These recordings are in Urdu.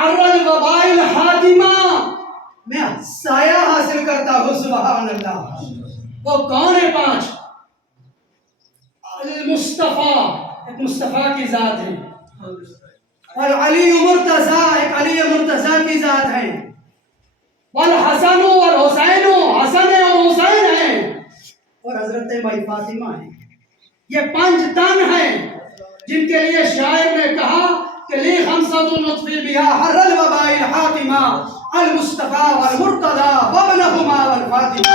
حر الوباء الحاتمہ، میں سایہ حاصل کرتا ہوں، سبحان اللہ۔ وہ کون ہے پانچ؟ المصطفیٰ، ایک مصطفیٰ کی ذات ہے، اور علی مرتضیٰ، ایک علی مرتضیٰ کی ذات ہے، والحسن والحسین، حسن اور حسین ہیں، اور حضرت مائی فاطمہ ہے۔ یہ پنج تن ہیں جن کے لیے شاعر نے کہا کہ لی خمسۃ نطفی بہا حر الوباء الحاتمہ المصطفیٰ والمرتضیٰ وابنہما والفاطمہ،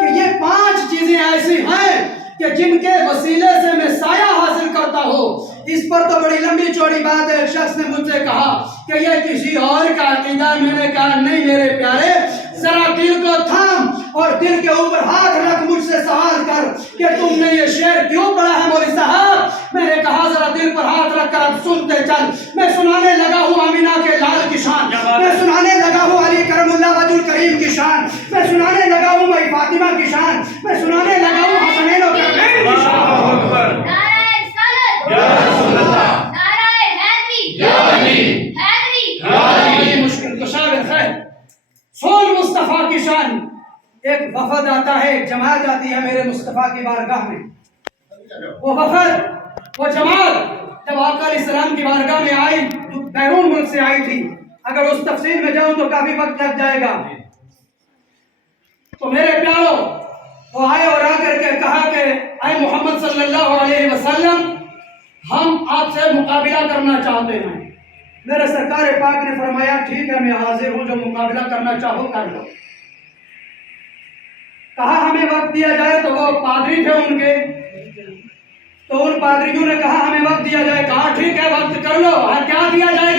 کہ یہ پانچ چیزیں ایسی ہیں کہ جن کے وسیلے سے میں سایہ حاصل کرتا ہوں۔ اس پر تو بڑی لمبی چوڑی بات ہے۔ ایک شخص نے مجھ سے کہا کہ یہ کسی اور کا عقیدہ ہے۔ میں نے کہا نہیں میرے پیارے، ذرا دل کو تھام اور دل کے اوپر ہاتھ رکھ مجھ سے سوال کر کہ تم نے یہ شعر کیوں پڑھا ہے مولوی صاحب؟ میں نے کہا ذرا دل پر ہاتھ رکھ کر اب سنتے چل۔ میں سنانے لگا ہوں آمینہ کے لال کی شان، میں سنانے لگا ہوں علی کرم اللہ وجہ الکریم کی شان، میں سنانے لگا ہوں مائی فاطمہ کی شان، میں سنانے لگا ہوں حسنین و کرمین کی شان۔ مشکل کشا خیر، سن مصطفیٰ کی شان۔ ایک وفد آتا ہے، ایک جماعت آتی ہے میرے مصطفیٰ کی بارگاہ میں۔ وہ وفد، وہ جماعت جب آقا علیہ السلام کی بارگاہ میں آئی تو بیرون ملک سے آئی تھی۔ اگر اس تفصیل میں جاؤں تو کافی وقت لگ جائے گا۔ تو میرے پیاروں، وہ آئے اور آ کر کے کہا کہ اے محمد صلی اللہ علیہ وسلم، ہم آپ سے مقابلہ کرنا چاہتے ہیں۔ میرے سرکار پاک نے فرمایا ٹھیک ہے، میں حاضر ہوں، جو مقابلہ کرنا چاہو کر لو۔ کہا ہمیں وقت دیا جائے، تو وہ پادری تھے ان کے، تو ان پادریوں نے کہا ہمیں وقت دیا جائے۔ کہا ٹھیک ہے وقت کر لو۔ کیا دیا جائے